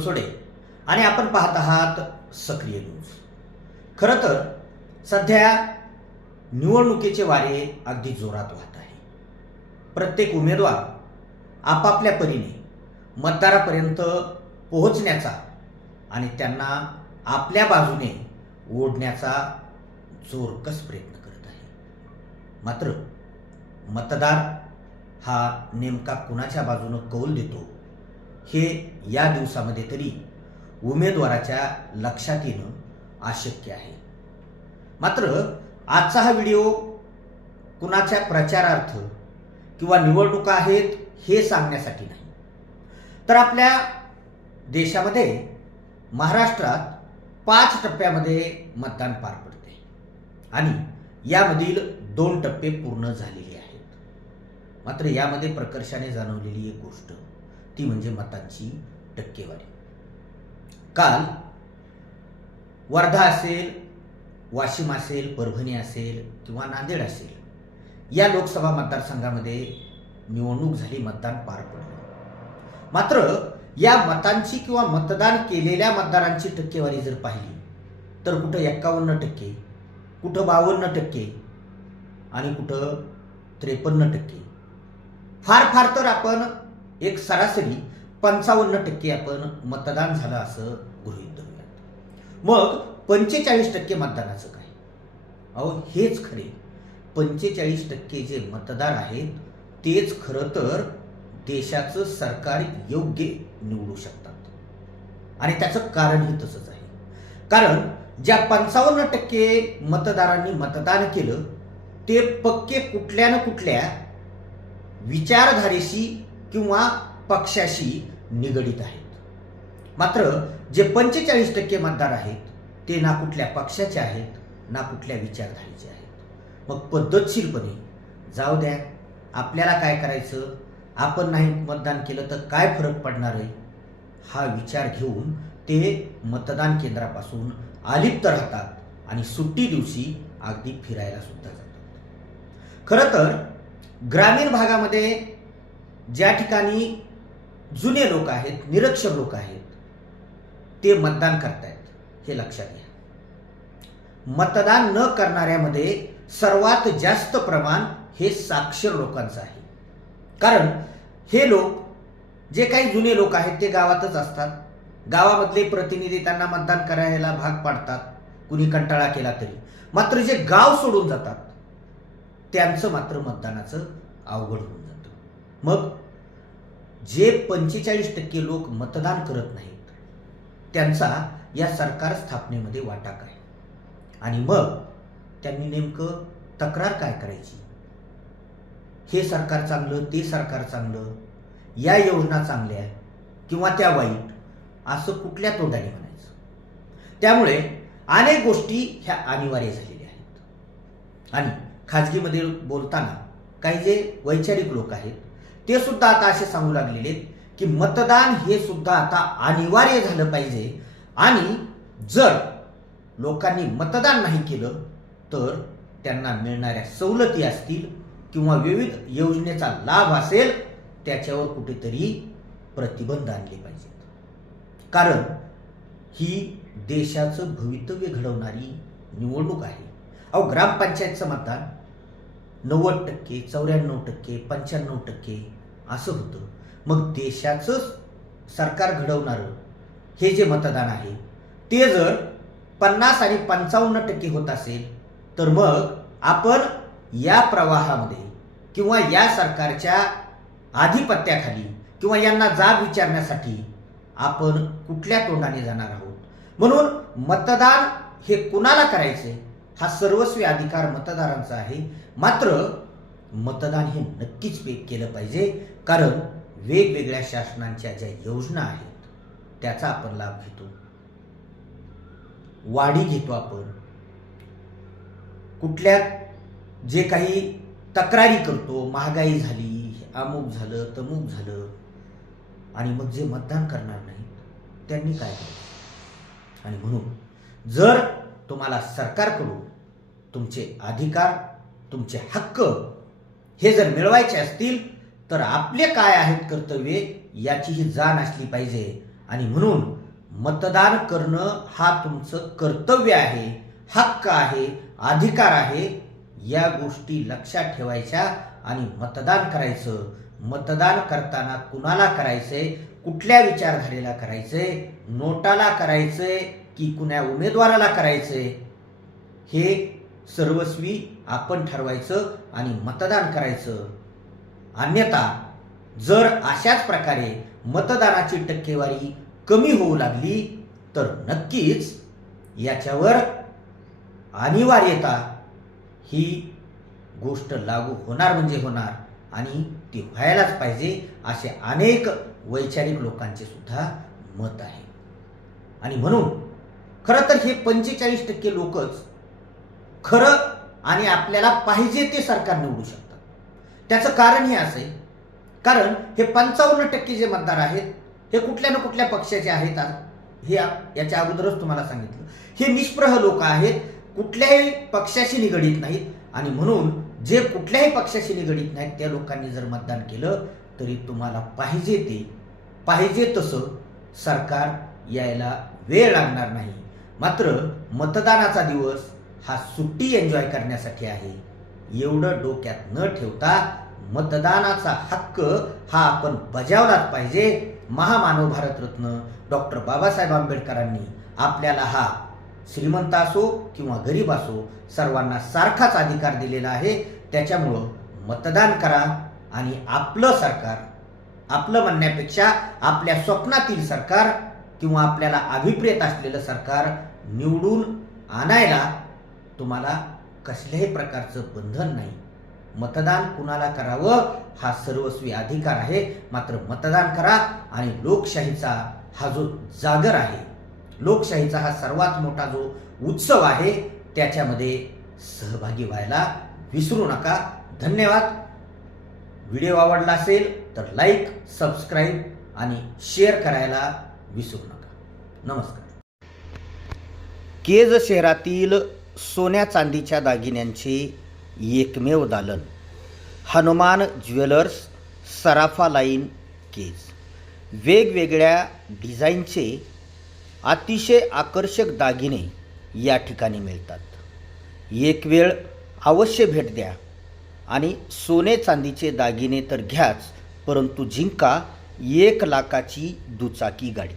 बनसोडे आणि आपण पाहत आहात सक्रिय न्यूज खरं तर सध्या निवडणुकीचे वारे अगदी जोरात वाहत आहे. प्रत्येक उमेदवार आपापल्या परीने मतदारापर्यंत पोहोचण्याचा आणि त्यांना आपल्या बाजूने ओढण्याचा जोरकस प्रयत्न करत आहे. मात्र मतदार हा नेमका कुणाच्या बाजूनं कौल देतो हे या दिवसामध्ये तरी उमेदवाराच्या लक्षात येणं अशक्य आहे. मात्र आजचा हा व्हिडिओ कुणाच्या प्रचारार्थ किंवा निवडणुका आहेत हे सांगण्यासाठी नाही. तर आपल्या देशामध्ये महाराष्ट्रात पाच टप्प्यामध्ये मतदान पार पडते आणि यामधील दोन टप्पे पूर्ण झालेले आहेत. मात्र यामध्ये प्रकर्षाने जाणवलेली एक गोष्ट ती म्हणजे मतांची टक्केवारी. काल वर्धा असेल वाशिम असेल परभणी असेल किंवा नांदेड असेल या लोकसभा मतदारसंघामध्ये निवडणूक झाली मतदान पार पडलं. मात्र या मतांची किंवा मतदान केलेल्या मतदारांची टक्केवारी जर पाहिली तर कुठं एक्कावन्न टक्के कुठं बावन्न टक्के आणि कुठं त्रेपन्न टक्के. फार फार तर आपण एक सरासरी पंचावन्न टक्के आपण मतदान झालं असं गृहीत धरूयात. मग पंचेचाळीस टक्के मतदानाचं काय? अहो हेच खरे. पंचेचाळीस टक्के जे मतदार आहेत तेच खरं तर देशाचं सरकार योग्य निवडू शकतात. आणि त्याचं कारणही तसंच आहे. कारण ज्या पंचावन्न टक्के मतदारांनी मतदान केलं ते पक्के कुठल्या ना कुठल्या विचारधारेशी किंवा पक्षाशी निगडीत आहेत. मात्र जे पंचेचाळीस टक्के मतदार आहेत ते ना कुठल्या पक्षाचे आहेत ना कुठल्या विचारधारेचे आहेत. मग पद्धतशीरपणे जाऊ द्या आपल्याला काय करायचं? आपण नाही मतदान केलं तर काय फरक पडणार आहे? हा विचार घेऊन ते मतदान केंद्रापासून अलिप्त राहतात आणि सुट्टी दिवशी अगदी फिरायला सुद्धा जातात. खरं तर ग्रामीण भागामध्ये ज्या ठिकाणी जुने लोक आहेत निरक्षर लोक आहेत ते मतदान करतायत हे लक्षात घ्या. मतदान न करणाऱ्यामध्ये सर्वात जास्त प्रमाण हे साक्षर लोकांचं आहे. कारण हे लोक जे काही जुने लोक आहेत ते गावातच असतात. गावामधले प्रतिनिधी त्यांना मतदान करायला भाग पाडतात. कुणी कंटाळा केला तरी. मात्र जे गाव सोडून जातात त्यांचं मात्र मतदानाचं अवघड होऊन जातं. मग जे पंचेचाळीस टक्के लोक मतदान करत नाहीत त्यांचा या सरकार स्थापनेमध्ये वाटा काय? आणि मग त्यांनी नेमकं तक्रार काय करायची? हे सरकार चांगलं ते सरकार चांगलं या योजना चांगल्या किंवा त्या वाईट असं कुठल्या तोंडाने म्हणायचं? त्यामुळे अनेक गोष्टी ह्या अनिवार्य झालेल्या आहेत. आणि खाजगीमध्ये बोलताना काही जे वैचारिक लोक आहेत ते सुद्धा आता असे सांगू लागलेले आहेत की मतदान हे सुद्धा आता अनिवार्य झालं पाहिजे. आणि जर लोकांनी मतदान नाही केलं तर त्यांना मिळणाऱ्या सवलती असतील किंवा विविध योजनेचा लाभ असेल त्याच्यावर कुठेतरी प्रतिबंध आणले पाहिजेत. कारण ही देशाचं भवितव्य घडवणारी निवडणूक आहे. अहो ग्रामपंचायतचं मतदान नव्वद टक्के चौऱ्याण्णव टक्के पंच्याण्णव टक्के असं होतं. मग देशाचं सरकार घडवणारं हे जे मतदान आहे ते जर पन्नास आणि पंचावन्न टक्के होत असेल तर मग आपण या प्रवाहामध्ये किंवा या सरकारच्या आधिपत्याखाली किंवा यांना जाब विचारण्यासाठी आपण कुठल्या तोंडाने जाणार आहोत? म्हणून मतदान हे कुणाला करायचे हा सर्वस्वी अधिकार मतदारांचा आहे. मात्र मतदान हे नक्कीच केलं पाहिजे कारण वेगवेगळ्या शासनांच्या ज्या योजना आहेत त्याचा आपण लाभ घेतो. वाढी घेतो आपण. कुठल्या जे काही तक्रारी करतो महागाई झाली अमुक झालं तमुक झालं आणि मग जे मतदान करणार नाहीत त्यांनी काय करायचं? आणि म्हणून जर तुम्हाला सरकारकडून तुमचे अधिकार तुमचे हक्क हे जर मिळवायचे असतील तर आपले काय आहेत कर्तव्ये याची ही जाण असली पाहिजे. आणि म्हणून मतदान करणं हा तुमचं कर्तव्य आहे हक्क आहे अधिकार आहे या गोष्टी लक्षात ठेवायच्या आणि मतदान करायचं. मतदान करताना कुणाला करायचंय कुठल्या विचारधारेला करायचंय नोटाला करायचंय की कुण्या उमेदवाराला करायचंय हे सर्वस्वी आपण ठरवायचं आणि मतदान करायचं. अन्यथा जर अशाच प्रकारे मतदानाची टक्केवारी कमी होऊ लागली तर नक्कीच याच्यावर अनिवार्यता ही गोष्ट लागू होणार म्हणजे होणार आणि ती व्हायलाच पाहिजे असे अनेक वैचारिक लोकांचे सुद्धा मत आहे. आणि म्हणून खरं तर हे पंचेचाळीस टक्के लोकच खरं आणि आपल्याला पाहिजे ते सरकार निवडू शकतात त्याचं कारण हे असं आहे. कारण हे पंचावन्न टक्के जे मतदार आहेत हे कुठल्या ना कुठल्या पक्षाचे आहेत हे याच्या अगोदरच तुम्हाला सांगितलं. हे निष्प्रह लोक आहेत कुठल्याही पक्षाशी निगडीत नाहीत. आणि म्हणून जे कुठल्याही पक्षाशी निगडीत नाहीत त्या लोकांनी जर मतदान केलं तरी तुम्हाला पाहिजे ते पाहिजे तसं सरकार यायला वेळ लागणार नाही. मात्र मतदानाचा दिवस हा सुट्टी एन्जॉय करण्यासाठी आहे. एवढं डोक्यात न ठेवता मतदानाचा हक्क हा आपण बजावलाच पाहिजे. महामानव भारतरत्न डॉक्टर बाबासाहेब आंबेडकरांनी आपल्याला हा श्रीमंत असो किंवा गरीब असो सर्वांना सारखाच अधिकार दिलेला आहे. त्याच्यामुळं मतदान करा आणि आपलं सरकार आपलं म्हणण्यापेक्षा आपल्या स्वप्नातील सरकार किंवा आपल्याला अभिप्रेत असलेलं सरकार निवडून आणायला तुम्हाला कसल्याही प्रकारचं बंधन नाही. मतदान कुणाला करावं? हा सर्वस्वी अधिकार आहे. मात्र मतदान करा आणि लोकशाहीचा हा जो जागर आहे लोकशाहीचा हा सर्वात मोठा जो उत्सव आहे त्याच्यामध्ये सहभागी व्हायला विसरू नका. धन्यवाद. व्हिडिओ आवडला असेल तर लाईक सबस्क्राईब आणि शेअर करायला विसरू नका. नमस्कार. केज शहरातील सोन्या चांदीच्या दागिन्यांचे एकमेव दालन. Hanuman jewellers Sarafa line Kej. वेगवेगळ्या डिझाईनचे अतिशय आकर्षक दागिने या ठिकाणी मिळतात. एक वेळ अवश्य भेट द्या आणि सोने चांदीचे दागिने तर घ्याच परंतु जिंका एक लाखाची दुचाकी गाडी.